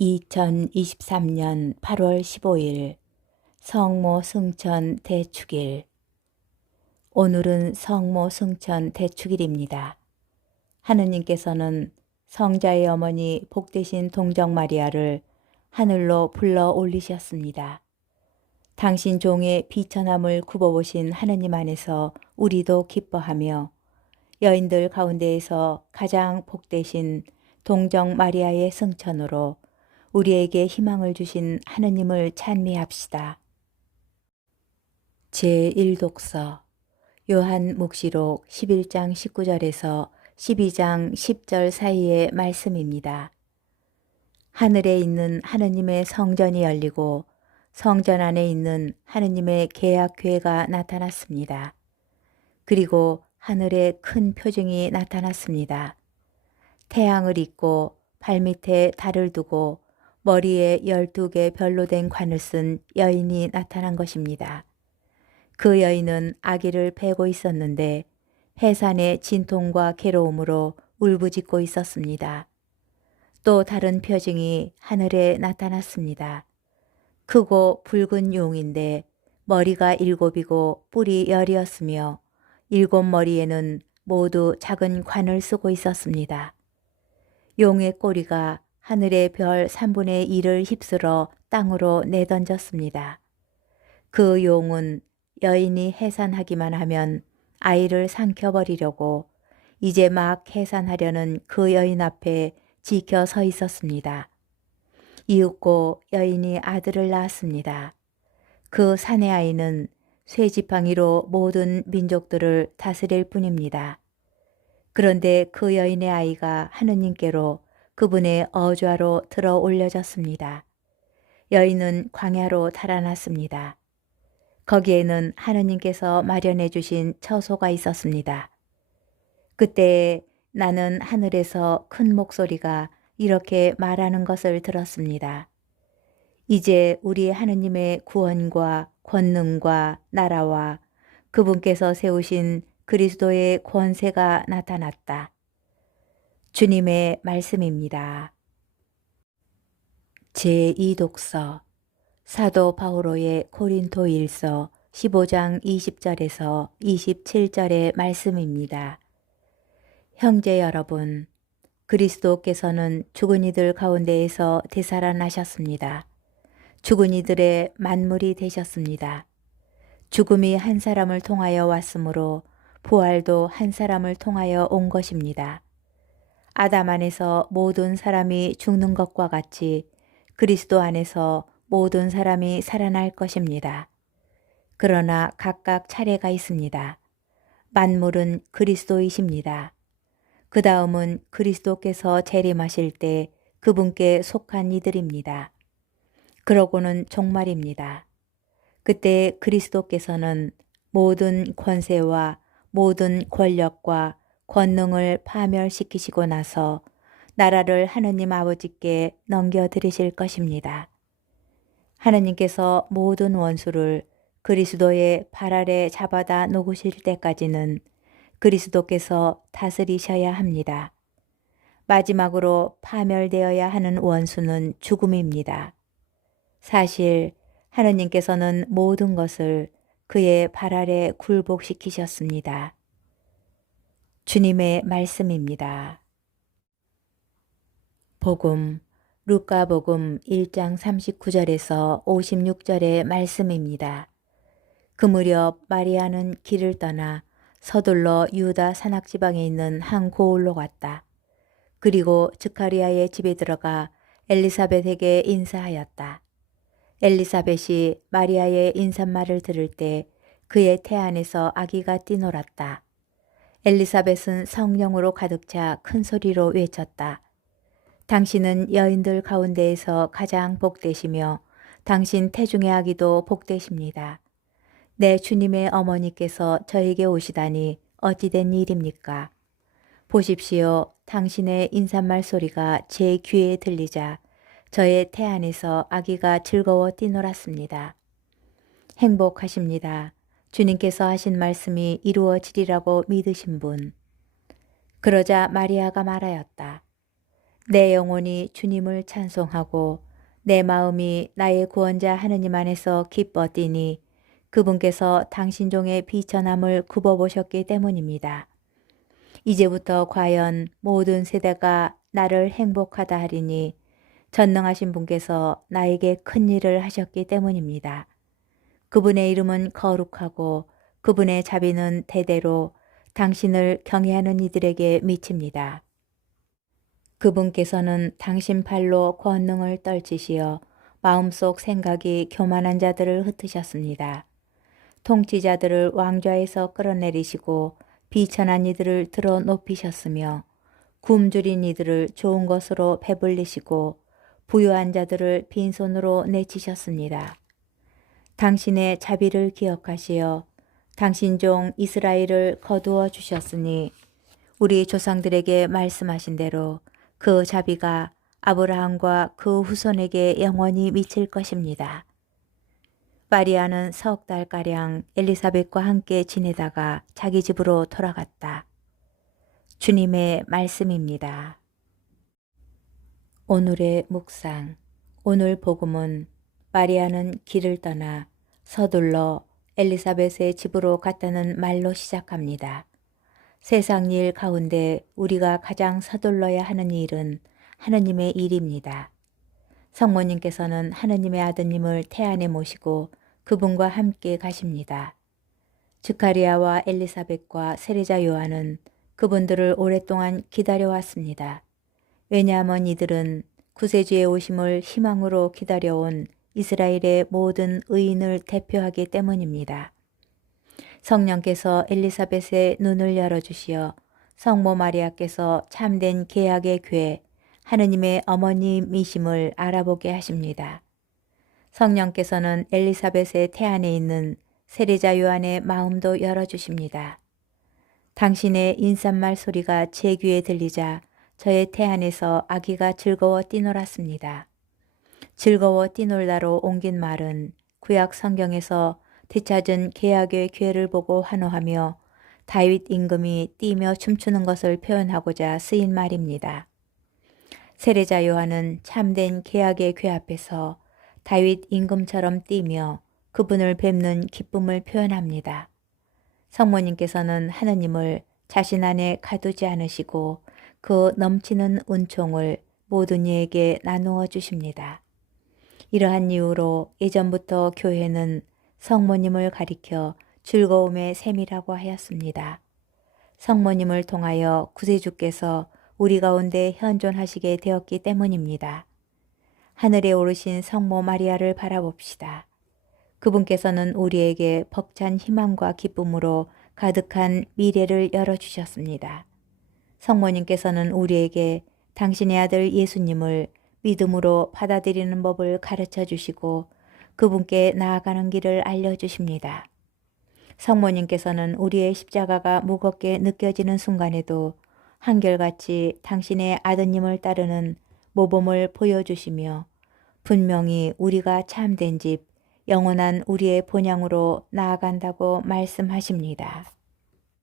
2023년 8월 15일 성모 승천 대축일. 오늘은 성모 승천 대축일입니다. 하느님께서는 성자의 어머니 복되신 동정 마리아를 하늘로 불러 올리셨습니다. 당신 종의 비천함을 굽어보신 하느님 안에서 우리도 기뻐하며 여인들 가운데에서 가장 복되신 동정 마리아의 승천으로 우리에게 희망을 주신 하느님을 찬미합시다. 제1독서 요한 묵시록 11장 19절에서 12장 10절 사이의 말씀입니다. 하늘에 있는 하느님의 성전이 열리고 성전 안에 있는 하느님의 계약궤가 나타났습니다. 그리고 하늘에 큰 표징이 나타났습니다. 태양을 잇고 발밑에 달을 두고 머리에 12개 별로 된 관을 쓴 여인이 나타난 것입니다. 그 여인은 아기를 베고 있었는데 해산의 진통과 괴로움으로 울부짖고 있었습니다. 또 다른 표징이 하늘에 나타났습니다. 크고 붉은 용인데 머리가 7이고 뿔이 10이었으며 7머리에는 모두 작은 관을 쓰고 있었습니다. 용의 꼬리가 하늘의 별 3분의 1을 휩쓸어 땅으로 내던졌습니다. 그 용은 여인이 해산하기만 하면 아이를 삼켜버리려고 이제 막 해산하려는 그 여인 앞에 지켜 서 있었습니다. 이윽고 여인이 아들을 낳았습니다. 그 사내 아이는 쇠지팡이로 모든 민족들을 다스릴 뿐입니다. 그런데 그 여인의 아이가 하느님께로 그분의 어좌로 들어 올려졌습니다. 여인은 광야로 달아났습니다. 거기에는 하느님께서 마련해 주신 처소가 있었습니다. 그때 나는 하늘에서 큰 목소리가 이렇게 말하는 것을 들었습니다. 이제 우리 하느님의 구원과 권능과 나라와 그분께서 세우신 그리스도의 권세가 나타났다. 주님의 말씀입니다. 제2독서 사도 바오로의 고린도 일서 15장 20절에서 27절의 말씀입니다. 형제 여러분, 그리스도께서는 죽은 이들 가운데에서 되살아나셨습니다. 죽은 이들의 만물이 되셨습니다. 죽음이 한 사람을 통하여 왔으므로 부활도 한 사람을 통하여 온 것입니다. 아담 안에서 모든 사람이 죽는 것과 같이 그리스도 안에서 모든 사람이 살아날 것입니다. 그러나 각각 차례가 있습니다. 만물은 그리스도이십니다. 그 다음은 그리스도께서 재림하실 때 그분께 속한 이들입니다. 그러고는 종말입니다. 그때 그리스도께서는 모든 권세와 모든 권력과 권능을 파멸시키시고 나서 나라를 하느님 아버지께 넘겨드리실 것입니다. 하느님께서 모든 원수를 그리스도의 발 아래 잡아다 놓으실 때까지는 그리스도께서 다스리셔야 합니다. 마지막으로 파멸되어야 하는 원수는 죽음입니다. 사실 하느님께서는 모든 것을 그의 발 아래 굴복시키셨습니다. 주님의 말씀입니다. 복음 루카복음 1장 39절에서 56절의 말씀입니다. 그 무렵 마리아는 길을 떠나 서둘러 유다 산악지방에 있는 한 고을로 갔다. 그리고 스가랴의 집에 들어가 엘리사벳에게 인사하였다. 엘리사벳이 마리아의 인사말을 들을 때 그의 태 안에서 아기가 뛰놀았다. 엘리사벳은 성령으로 가득 차 큰 소리로 외쳤다. 당신은 여인들 가운데에서 가장 복되시며 당신 태중의 아기도 복되십니다. 내 주님의 어머니께서 저에게 오시다니 어찌된 일입니까? 보십시오. 당신의 인사말 소리가 제 귀에 들리자 저의 태 안에서 아기가 즐거워 뛰놀았습니다. 행복하십니다. 주님께서 하신 말씀이 이루어지리라고 믿으신 분. 그러자 마리아가 말하였다. 내 영혼이 주님을 찬송하고 내 마음이 나의 구원자 하느님 안에서 기뻐 뛰니 그분께서 당신 종의 비천함을 굽어보셨기 때문입니다. 이제부터 과연 모든 세대가 나를 행복하다 하리니 전능하신 분께서 나에게 큰 일을 하셨기 때문입니다. 그분의 이름은 거룩하고 그분의 자비는 대대로 당신을 경외하는 이들에게 미칩니다. 그분께서는 당신 팔로 권능을 떨치시어 마음속 생각이 교만한 자들을 흩으셨습니다. 통치자들을 왕좌에서 끌어내리시고 비천한 이들을 들어 높이셨으며 굶주린 이들을 좋은 것으로 배불리시고 부유한 자들을 빈손으로 내치셨습니다. 당신의 자비를 기억하시어 당신 종 이스라엘을 거두어 주셨으니 우리 조상들에게 말씀하신 대로 그 자비가 아브라함과 그 후손에게 영원히 미칠 것입니다. 마리아는 석 달가량 엘리사벳과 함께 지내다가 자기 집으로 돌아갔다. 주님의 말씀입니다. 오늘의 묵상. 오늘 복음은 마리아는 길을 떠나 서둘러 엘리사벳의 집으로 갔다는 말로 시작합니다. 세상 일 가운데 우리가 가장 서둘러야 하는 일은 하느님의 일입니다. 성모님께서는 하느님의 아드님을 태안에 모시고 그분과 함께 가십니다. 주카리아와 엘리사벳과 세례자 요한은 그분들을 오랫동안 기다려왔습니다. 왜냐하면 이들은 구세주의 오심을 희망으로 기다려온 이스라엘의 모든 의인을 대표하기 때문입니다. 성령께서 엘리사벳의 눈을 열어주시어 성모 마리아께서 참된 계약의 궤 하느님의 어머님이심을 알아보게 하십니다. 성령께서는 엘리사벳의 태안에 있는 세례자 요한의 마음도 열어주십니다. 당신의 인삿말 소리가 제 귀에 들리자 저의 태안에서 아기가 즐거워 뛰놀았습니다. 즐거워 뛰놀다로 옮긴 말은 구약 성경에서 되찾은 계약의 궤를 보고 환호하며 다윗 임금이 뛰며 춤추는 것을 표현하고자 쓰인 말입니다. 세례자 요한은 참된 계약의 궤 앞에서 다윗 임금처럼 뛰며 그분을 뵙는 기쁨을 표현합니다. 성모님께서는 하느님을 자신 안에 가두지 않으시고 그 넘치는 은총을 모든 이에게 나누어 주십니다. 이러한 이유로 예전부터 교회는 성모님을 가리켜 즐거움의 셈이라고 하였습니다. 성모님을 통하여 구세주께서 우리 가운데 현존하시게 되었기 때문입니다. 하늘에 오르신 성모 마리아를 바라봅시다. 그분께서는 우리에게 벅찬 희망과 기쁨으로 가득한 미래를 열어주셨습니다. 성모님께서는 우리에게 당신의 아들 예수님을 믿음으로 받아들이는 법을 가르쳐 주시고 그분께 나아가는 길을 알려주십니다. 성모님께서는 우리의 십자가가 무겁게 느껴지는 순간에도 한결같이 당신의 아드님을 따르는 모범을 보여주시며 분명히 우리가 참된 집, 영원한 우리의 본향으로 나아간다고 말씀하십니다.